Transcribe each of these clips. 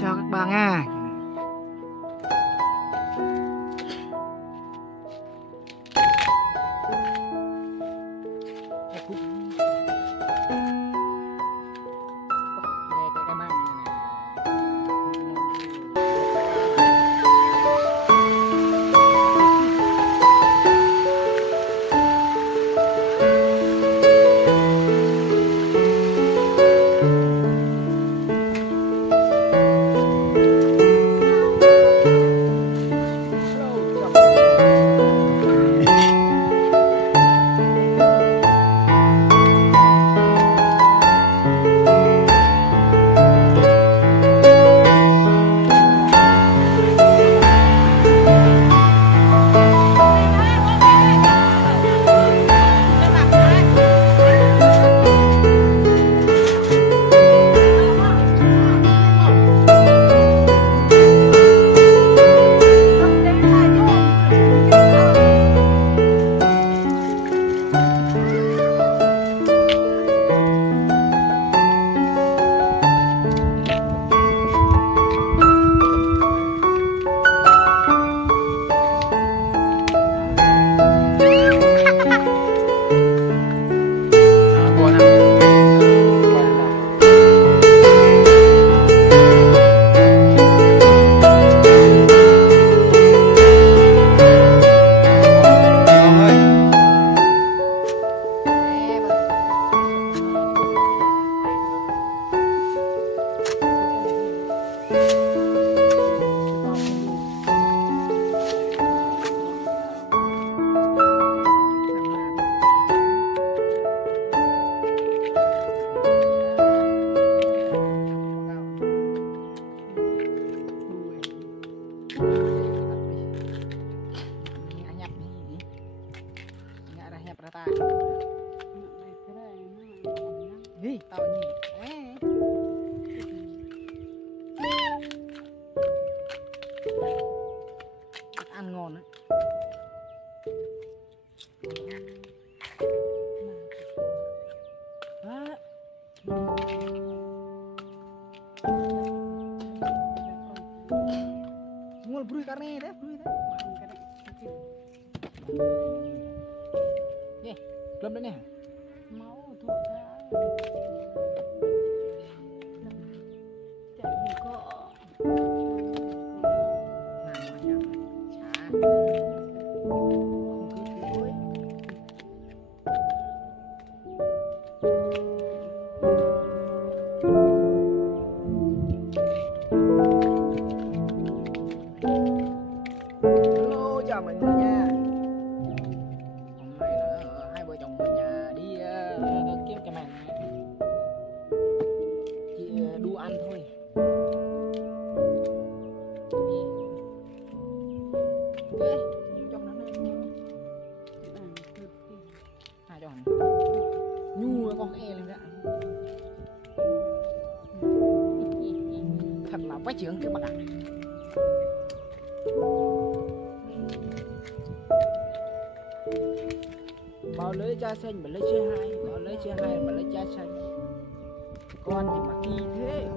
Chào các bạn nha. Ăn ngon đấy. Ngol buri karne deh, buri deh. Nih, belum dah nih. Mau tuh jadi kok. Chào mọi người nha. Hôm nay là hai vợ chồng ở nhà đi kiếm cái màn chị đu ăn thôi. Ok, trong đó này hai chồng nhu con e lên ra thật là quá trưởng các bạn ạ. Bảo lấy cha xanh mà lấy chơi hai, bảo lấy chơi hai mà lấy cha xanh. Con gì mà kỳ thế.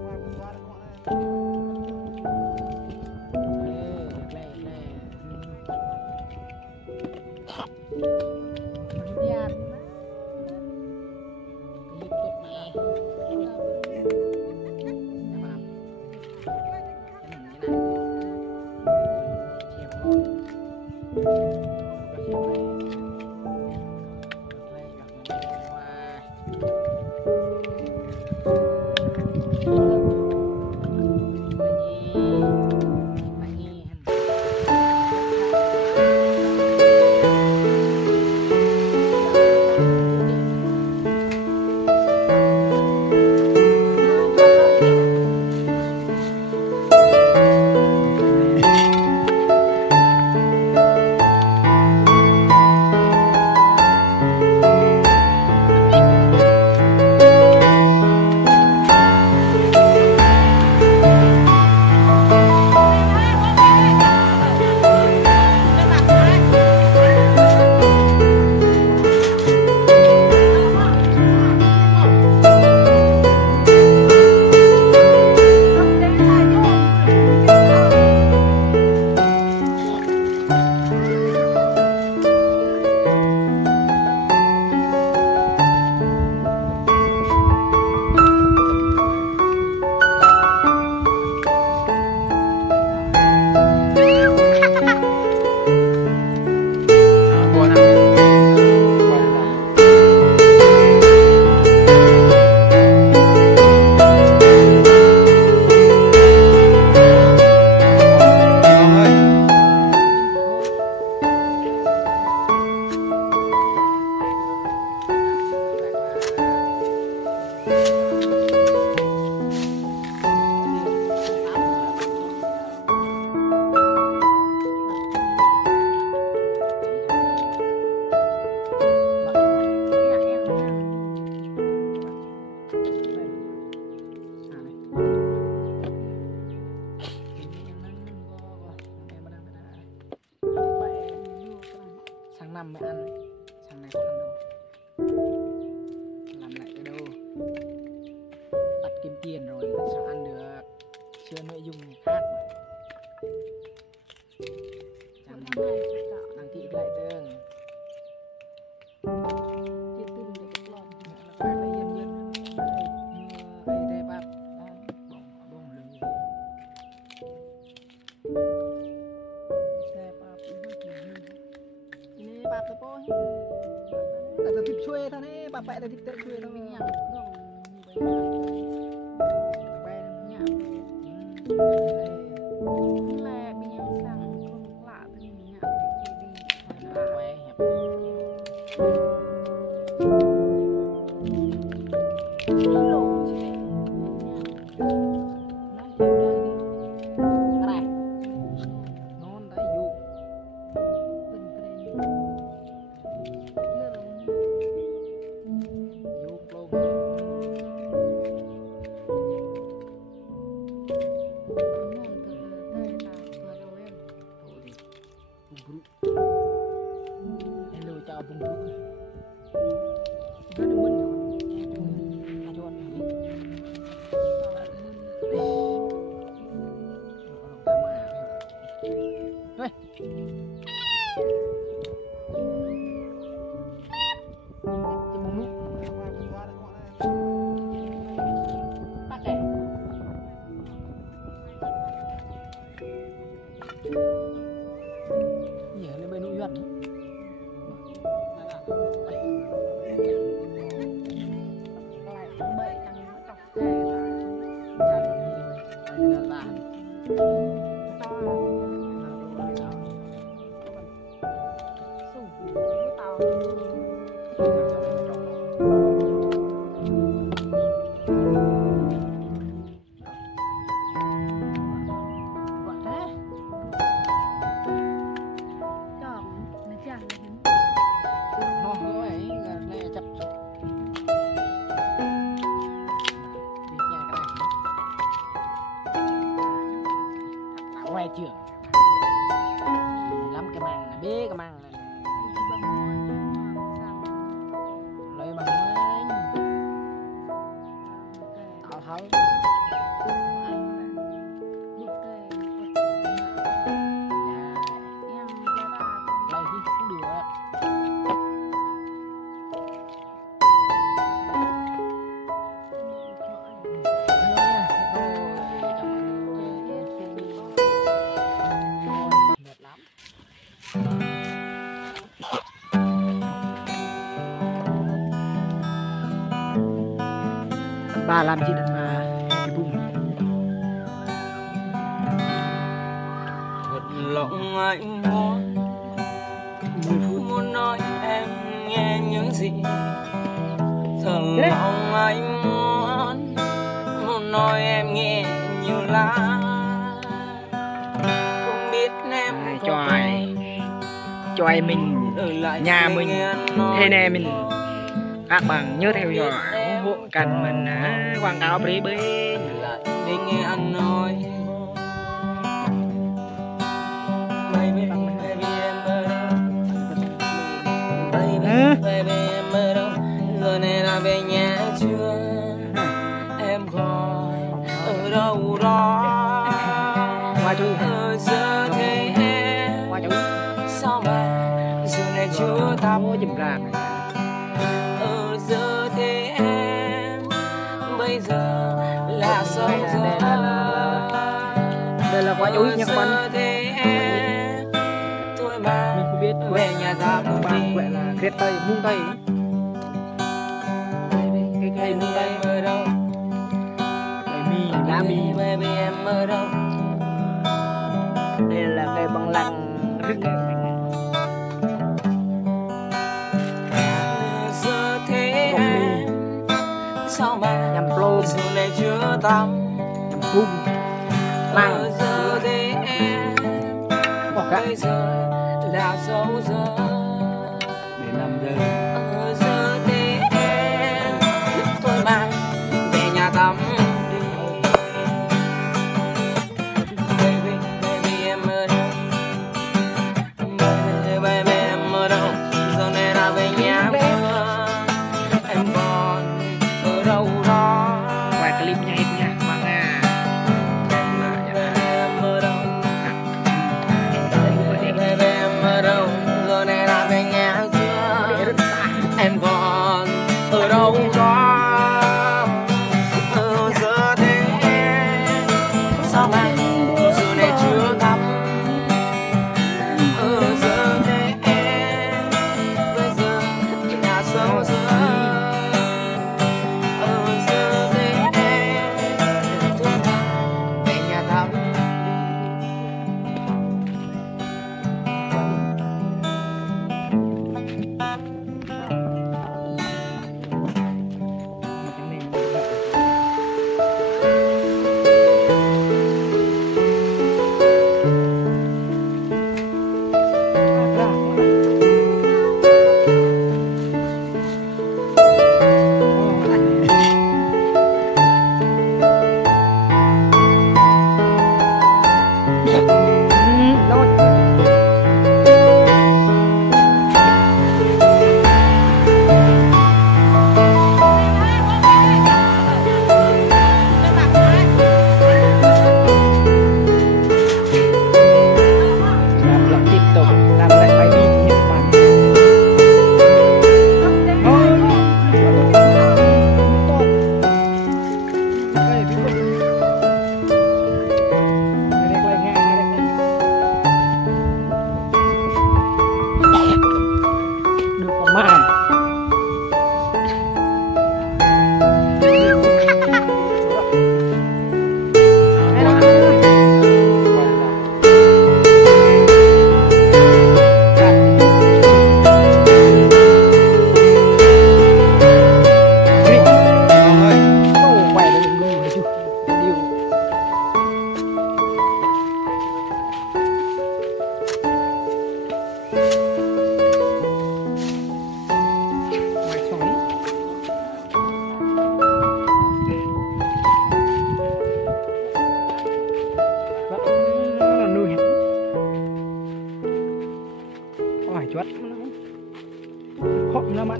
tôi tiếp xuôi thôi đấy bà phải tôi tiếp tới xuôi thôi nhạc bé nhạc là bây giờ sang con lạ bên nhạc để đi quay hẹp lỗ chứ đấy nói chuyện đây đi cái này non đấy dụ bên bên lơ dụ luôn non từ đây là vừa rồi em thôi đi bung hello chào bung cái nó mình rồi cho anh đi bậy thằng chọc kè quay trường lắm cái măng này bế cái măng này lấy bằng anh tạo thấu lấy thì cũng được bà làm gì đừng mà cái bụng thật lòng anh muốn nói em nghe những gì thật lòng anh muốn nói em nghe như lá không biết em cho ai mình nhà mình thế này mình các bạn nhớ theo dõi ủng hộ cần mình quảng cáo bên lại để nghe anh nói baby baby em ở đâu baby baby em ở đâu giờ này là về nhà chưa em còn ở đâu đó qua chú giờ thế em qua chú sao mà giờ này chưa tắm dùm làm giờ thế em bây giờ là sao giờ đây là quả chuối nha các bạn tôi mà mình không biết về nhà ta các bạn gọi là ghét tây muông tây cái cây muông tây ở đâu cây mì lá mì baby em ở đâu đây là cây bằng lăng rừng giờ thế em sao mà nhằm plô giờ này chưa tắm nhằm cung mang giờ thế em bỏ cả bây giờ là dấu giờ để làm giờ giờ thế em tôi mang về nhà tắm đi baby baby em ở đâu baby baby em ở đâu giờ này là về nhà chưa em còn ở đâu đó quay clip nha hết nha các bạn à baby em ở đâu baby em ở đâu giờ này là về nhà chưa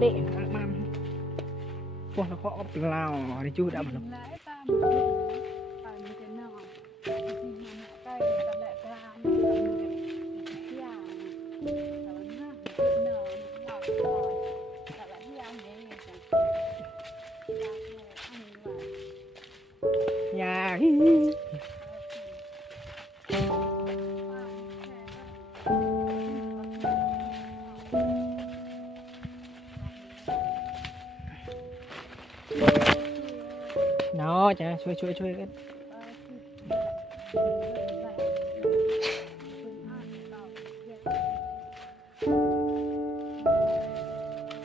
đệ mang qua nó khó lao đi chui đã mà lẽ ta một tại một cái nọ thì mà cây ta lại ra một cái nhà ta vẫn nở nở đỏ đỏ ta lại đi ăn đấy nhà nó chả chui cái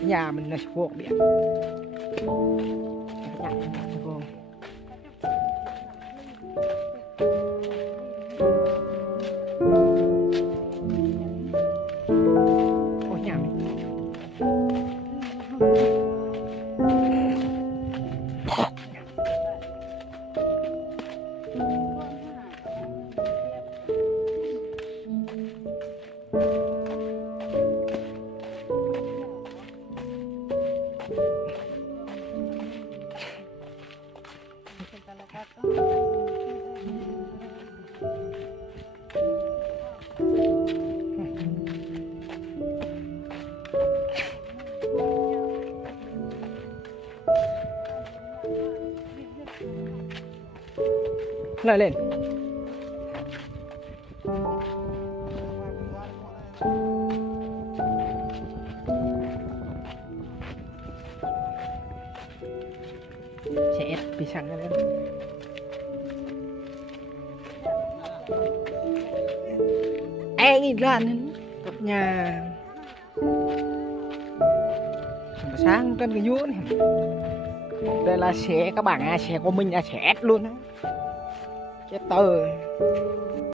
nhà mình là cuộc biển cô ôi nhà mình lại lên sẽ pisang lên nhìn ra nhà sáng trên cái vú này đây là xe các bạn xe của mình là xe luôn á chết tơ